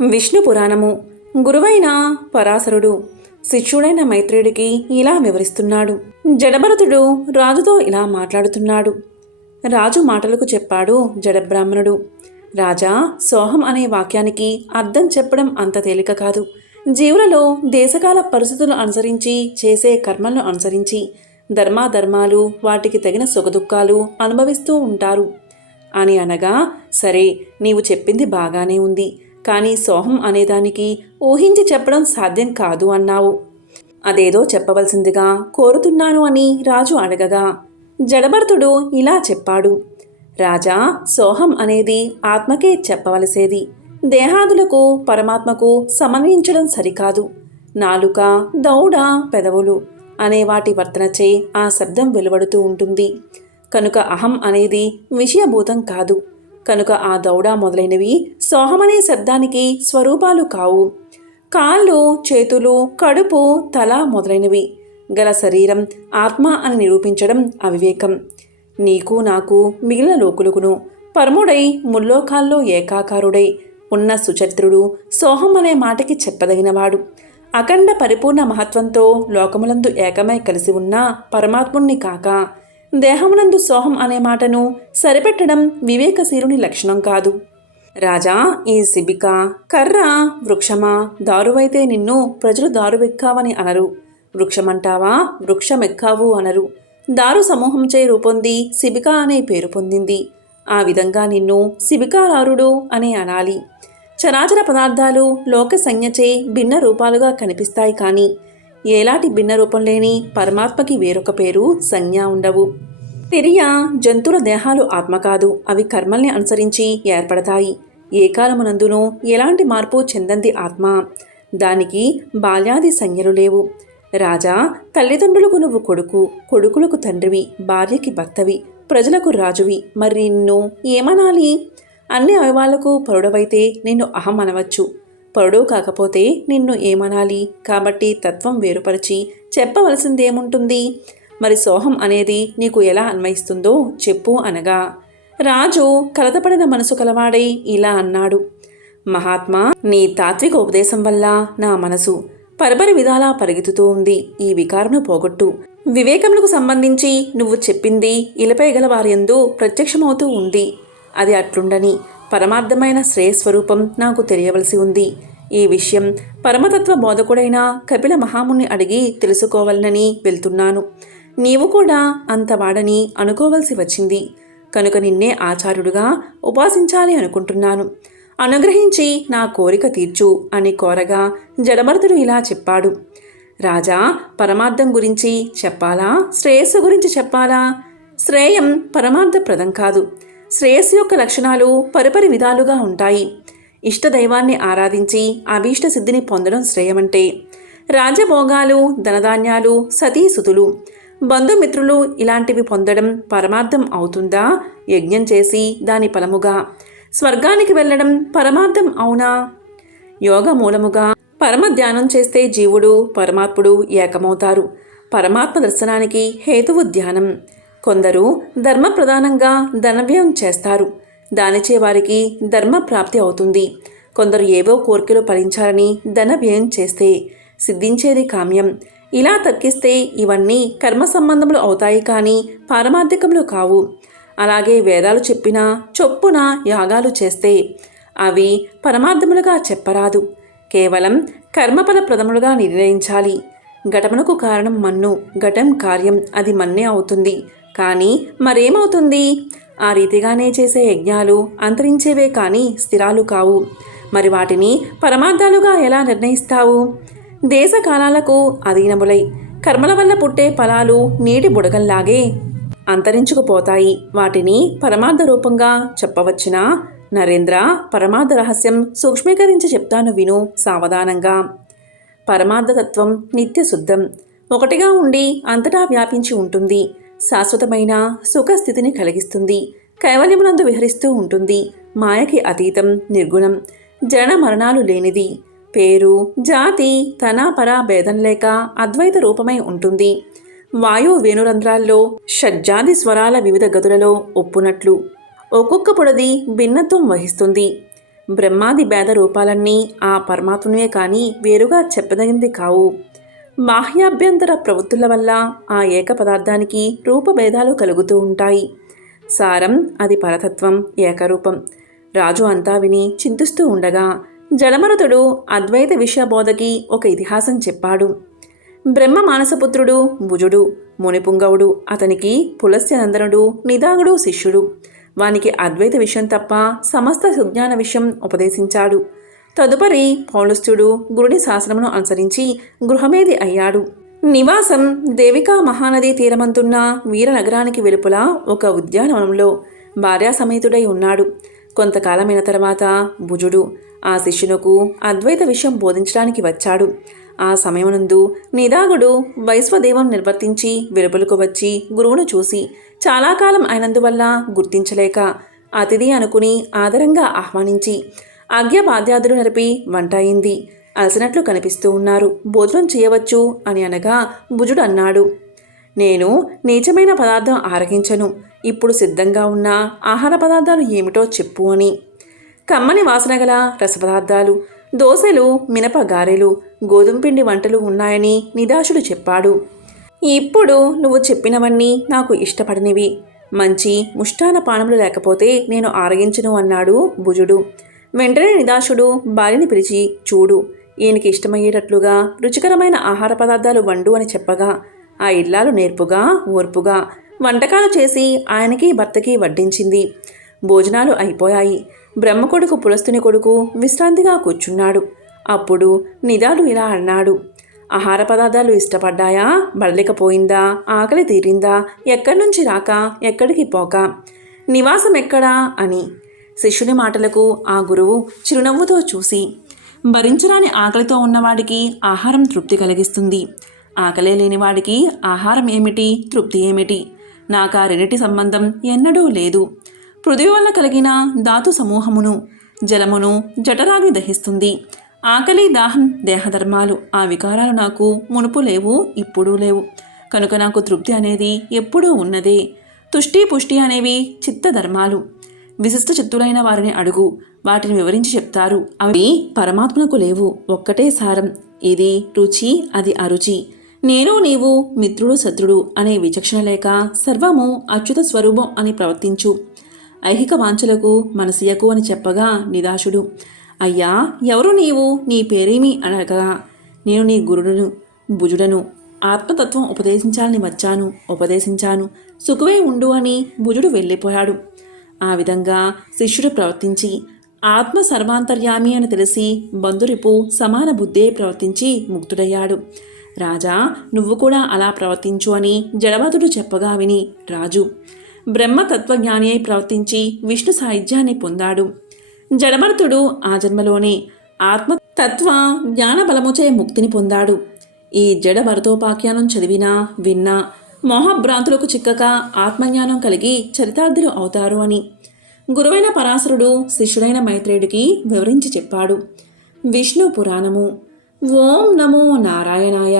విష్ణు పురాణము. గురువైన పరాశరుడు శిష్యుడైన మైత్రేయుడికి ఇలా వివరిస్తున్నాడు. జడభరతుడు రాజుతో ఇలా మాట్లాడుతున్నాడు. రాజు మాటలకు చెప్పాడు జడబ్రాహ్మణుడు. రాజా, సోహం అనే వాక్యానికి అర్థం చెప్పడం అంత తేలిక కాదు. జీవులలో దేశకాల పరిస్థితులను అనుసరించి చేసే కర్మలను అనుసరించి ధర్మాధర్మాలు వాటికి తగిన సుఖదుఖాలు అనుభవిస్తూ ఉంటారు అని అనగా, సరే, నీవు చెప్పింది బాగానే ఉంది, కానీ సోహం అనేదానికి ఊహించి చెప్పడం సాధ్యం కాదు అన్నావు. అదేదో చెప్పవలసిందిగా కోరుతున్నాను అని రాజు అడగగా జడభరతుడు ఇలా చెప్పాడు. రాజా, సోహం అనేది ఆత్మకే చెప్పవలసేది. దేహాదులకు పరమాత్మకు సమన్వయించడం సరికాదు. నాలుక, దౌడ, పెదవులు అనే వాటి వర్తనచే ఆ శబ్దం వెలువడుతూ ఉంటుంది. కనుక అహం అనేది విషయభూతం కాదు. కనుక ఆ దౌడ మొదలైనవి సోహమనే శబ్దానికి స్వరూపాలు కావు. కాళ్ళు, చేతులు, కడుపు, తల మొదలైనవి గల శరీరం ఆత్మ అని నిరూపించడం అవివేకం. నీకు నాకు మిగిలిన లోకులకును పరముడై ముల్లోకాల్లో ఏకాకారుడై ఉన్న సుచరిత్రుడు సోహం అనే మాటకి చెప్పదగినవాడు. అఖండ పరిపూర్ణ మహత్వంతో లోకములందు ఏకమై కలిసి ఉన్న పరమాత్ముణ్ణి కాక దేహమునందు సోహం అనే మాటను సరిపెట్టడం వివేకశీలుని లక్షణం కాదు. రాజా, ఈ శిబిక, కర్ర, వృక్షమా, దారువైతే నిన్ను ప్రజలు దారువెక్కావని అనరు. వృక్షమంటావా, వృక్షమెక్కావు అనరు. దారు సమూహంచే రూపొంది శిబిక అనే పేరు పొందింది. ఆ విధంగా నిన్ను శిబికారారుడు అనే అనాలి. చరాచర పదార్థాలు లోక సంజ్ఞచే భిన్న రూపాలుగా కనిపిస్తాయి, కానీ ఏలాంటి భిన్న రూపం లేని పరమాత్మకి వేరొక పేరు, సంజ్ఞ ఉండవు. తిరియ జంతువుల దేహాలు ఆత్మ కాదు, అవి కర్మల్ని అనుసరించి ఏర్పడతాయి. ఏ కాలమునందునూ ఎలాంటి మార్పు చెందంది ఆత్మ. దానికి బాల్యాది సంజ్ఞలు లేవు. రాజా, తల్లిదండ్రులకు నువ్వు కొడుకు, కొడుకులకు తండ్రివి, భార్యకి భర్తవి, ప్రజలకు రాజువి. మరి నిన్ను ఏమనాలి? అన్ని అవయవాలకు పరుడవైతే నిన్ను అహం అనవచ్చు. పరుడు కాకపోతే నిన్ను ఏమనాలి? కాబట్టి తత్వం వేరుపరిచి చెప్పవలసిందేముంటుంది? మరి సోహం అనేది నీకు ఎలా అన్వయిస్తుందో చెప్పు అనగా, రాజు కలతపడిన మనసు కలవాడై ఇలా అన్నాడు. మహాత్మా, నీ తాత్విక ఉపదేశం వల్ల నా మనసు పరపరి విధాలా పరిగెత్తుతూ ఉంది. ఈ వికారమును పోగొట్టు. వివేకములకు సంబంధించి నువ్వు చెప్పింది ఇలపై గల వారియందు ప్రత్యక్షమవుతూ ఉంది. అది అట్లుండని పరమార్థమైన శ్రేయస్వరూపం నాకు తెలియవలసి ఉంది. ఈ విషయం పరమతత్వ బోధకుడైన కపిల మహాముని అడిగి తెలుసుకోవాలని వెళ్తున్నాను. నీవు కూడా అంతవాడని అనుకోవలసి వచ్చింది. కనుక నిన్నే ఆచార్యుడుగా ఉపాసించాలి అనుకుంటున్నాను. అనుగ్రహించి నా కోరిక తీర్చు అని కోరగా జడభరతుడు ఇలా చెప్పాడు. రాజా, పరమార్థం గురించి చెప్పాలా, శ్రేయస్సు గురించి చెప్పాలా? శ్రేయం పరమార్థప్రదం కాదు. శ్రేయస్సు యొక్క లక్షణాలు పరిపరి విధాలుగా ఉంటాయి. ఇష్టదైవాన్ని ఆరాధించి అభీష్ట సిద్ధిని పొందడం శ్రేయమంటే. రాజభోగాలు, ధనధాన్యాలు, సతీసుతులు, బంధుమిత్రులు ఇలాంటివి పొందడం పరమార్థం అవుతుందా? యజ్ఞం చేసి దాని ఫలముగా స్వర్గానికి వెళ్ళడం పరమార్థం అవునా? యోగ మూలముగా పరమ ధ్యానం చేస్తే జీవుడు పరమాత్ముడు ఏకమవుతారు. పరమాత్మ దర్శనానికి హేతువు ధ్యానం. కొందరు ధర్మ ప్రధానంగా ధనవ్యయం చేస్తారు. దానిచే వారికి ధర్మ ప్రాప్తి అవుతుంది. కొందరు ఏవో కోరికలు ఫలించాలని ధన వ్యయం చేస్తే సిద్ధించేది కామ్యం. ఇలా తర్కిస్తే ఇవన్నీ కర్మ సంబంధములు అవుతాయి, కానీ పారమార్థికములు కావు. అలాగే వేదాలు చెప్పిన చొప్పున యాగాలు చేస్తే అవి పరమార్థములుగా చెప్పరాదు. కేవలం కర్మఫల ప్రదములుగా నిర్ణయించాలి. ఘటమునకు కారణం మన్ను, ఘటం కార్యం, అది మన్నే అవుతుంది. కానీ మరేమవుతుంది? ఆ రీతిగానే చేసే యజ్ఞాలు అంతరించేవే కానీ స్థిరాలు కావు. మరి వాటిని పరమార్థాలుగా ఎలా నిర్ణయిస్తావు? దేశకాలాలకు అధీనములై కర్మల వల్ల పుట్టే ఫలాలు నీటి బుడగల్లాగే అంతరించుకుపోతాయి. వాటిని పరమార్థ రూపంగా చెప్పవచ్చునా? నరేంద్ర, పరమార్థ రహస్యం సూక్ష్మీకరించి చెప్తాను విను సావధానంగా. పరమార్థతత్వం నిత్యశుద్ధం, ఒకటిగా ఉండి అంతటా వ్యాపించి ఉంటుంది. శాశ్వతమైన సుఖస్థితిని కలిగిస్తుంది. కైవల్యమునందు విహరిస్తూ ఉంటుంది. మాయకి అతీతం, నిర్గుణం, జన మరణాలు లేనిది. పేరు, జాతి, తన పర భేదం లేక అద్వైత రూపమై ఉంటుంది. వాయు వేణురంధ్రాల్లో షడ్జాది స్వరాల వివిధ గదులలో ఒప్పునట్లు ఒక్కొక్క పొడది భిన్నత్వం వహిస్తుంది. బ్రహ్మాది భేద రూపాలన్నీ ఆ పరమాత్మనే కానీ వేరుగా చెప్పదగింది కావు. బాహ్యాభ్యంతర ప్రవృత్తుల వల్ల ఆ ఏక పదార్థానికి రూపభేదాలు కలుగుతూ ఉంటాయి. సారం అది పరతత్వం, ఏకరూపం. రాజు అంతా విని చింతిస్తూ ఉండగా జడమరుతుడు అద్వైత విషయబోధకి ఒక ఇతిహాసం చెప్పాడు. బ్రహ్మ మానసపుత్రుడు భుజుడు, మునిపుంగవుడు, అతనికి పులస్త్యనందనుడు, నిదాగుడు శిష్యుడు. వానికి అద్వైత విషయం తప్ప సమస్త సుజ్ఞాన విషయం ఉపదేశించాడు. తదుపరి పౌలస్తుడు గురుని శాసనమును అనుసరించి గృహమేది అయ్యాడు. నివాసం దేవికా మహానది తీరమంతున్న వీరనగరానికి వెలుపల ఒక ఉద్యానవనంలో భార్యాసమేతుడై ఉన్నాడు. కొంతకాలమైన తర్వాత భుజుడు ఆ శిష్యునకు అద్వైత విషయం బోధించడానికి వచ్చాడు. ఆ సమయమునందు నిదాగుడు వైశ్వదేవం నిర్వర్తించి వెలుపలకు వచ్చి గురువును చూసి చాలా కాలం అయినందువల్ల గుర్తించలేక అతిథి అనుకుని ఆదరంగా ఆహ్వానించి ఆజ్ఞాపాద్యాదులు నడిపి వంట అయింది, అలసినట్లు కనిపిస్తూ ఉన్నారు, భోజనం చేయవచ్చు అని అనగా భుజుడు అన్నాడు, నేను నీచమైన పదార్థం ఆరగించను, ఇప్పుడు సిద్ధంగా ఉన్న ఆహార పదార్థాలు ఏమిటో చెప్పు అని. కమ్మని వాసన గల రసపదార్థాలు, దోశలు, మినప గారెలు, గోధుమ పిండి వంటలు ఉన్నాయని నిదాశుడు చెప్పాడు. ఇప్పుడు నువ్వు చెప్పినవన్నీ నాకు ఇష్టపడినవి. మంచి ముష్టాన పానములు లేకపోతే నేను ఆరగించను అన్నాడు భుజుడు. వెంటనే నిదాశుడు భార్యని పిలిచి, చూడు, ఈయనకి ఇష్టమయ్యేటట్లుగా రుచికరమైన ఆహార పదార్థాలు వండు అని చెప్పగా ఆ ఇల్లాలు నేర్పుగా ఓర్పుగా వంటకాలు చేసి ఆయనకి భర్తకి వడ్డించింది. భోజనాలు అయిపోయాయి. బ్రహ్మకొడుకు పులస్తుని కొడుకు విశ్రాంతిగా కూర్చున్నాడు. అప్పుడు నిదాడు ఇలా అన్నాడు, ఆహార పదార్థాలు ఇష్టపడ్డాయా, బడలేకపోయిందా, ఆకలి తీరిందా, ఎక్కడి నుంచి రాక ఎక్కడికి పోక, నివాసం ఎక్కడా అని. శిష్యుని మాటలకు ఆ గురువు చిరునవ్వుతో చూసి, భరించరాని ఆకలితో ఉన్నవాడికి ఆహారం తృప్తి కలిగిస్తుంది, ఆకలే లేనివాడికి ఆహారం ఏమిటి, తృప్తి ఏమిటి, నాకా రెండిటి సంబంధం ఎన్నడూ లేదు. పృథ్వీ వల్ల కలిగిన ధాతు సమూహమును, జలమును జఠరాగ్ని దహిస్తుంది. ఆకలి దాహం దేహధర్మాలు, ఆ వికారాలు నాకు మునుపు లేవు, ఇప్పుడు లేవు. కనుక నాకు తృప్తి అనేది ఎప్పుడూ ఉన్నదే. తుష్టి పుష్టి అనేవి చిత్తధర్మాలు. విశిష్ట చిత్తులైన వారిని అడుగు, వాటిని వివరించి చెప్తారు. అవి పరమాత్మకు లేవు, ఒక్కటే సారం. ఇది రుచి, అది అరుచి. నేను నీవు మిత్రుడు శత్రుడు అనే విచక్షణ లేక సర్వము అచ్యుత స్వరూపం అని ప్రవర్తించు. ఐహిక వాంఛలకు మనసియకు అని చెప్పగా నిదాశుడు, అయ్యా, ఎవరు నీవు, నీ పేరేమి అనగా, నేను నీ గురుడును, భుజుడను, ఆత్మతత్వం ఉపదేశించాలని వచ్చాను, ఉపదేశించాను, సుఖమే ఉండు అని భుజుడు వెళ్ళిపోయాడు. ఆ విధంగా శిష్యుడు ప్రవర్తించి ఆత్మ సర్వాంతర్యామి అని తెలిసి బంధురిపు సమాన బుద్ధే ప్రవర్తించి ముక్తుడయ్యాడు. రాజా, నువ్వు కూడా అలా ప్రవర్తించు అని జడభతుడు చెప్పగా విని రాజు బ్రహ్మతత్వజ్ఞాని అయి ప్రవర్తించి విష్ణు సాయుధ్యాన్ని పొందాడు. జడభరతుడు ఆ జన్మలోనే ఆత్మతత్వ జ్ఞాన బలముచే ముక్తిని పొందాడు. ఈ జడభరతోపాఖ్యానం చదివినా విన్నా మోహభ్రాంతులకు చిక్కక ఆత్మజ్ఞానం కలిగి చరితార్థులు అవుతారు అని గురువైన పరాశరుడు శిష్యుడైన మైత్రేయుడికి వివరించి చెప్పాడు. విష్ణు పురాణము. ఓం నమో నారాయణాయ.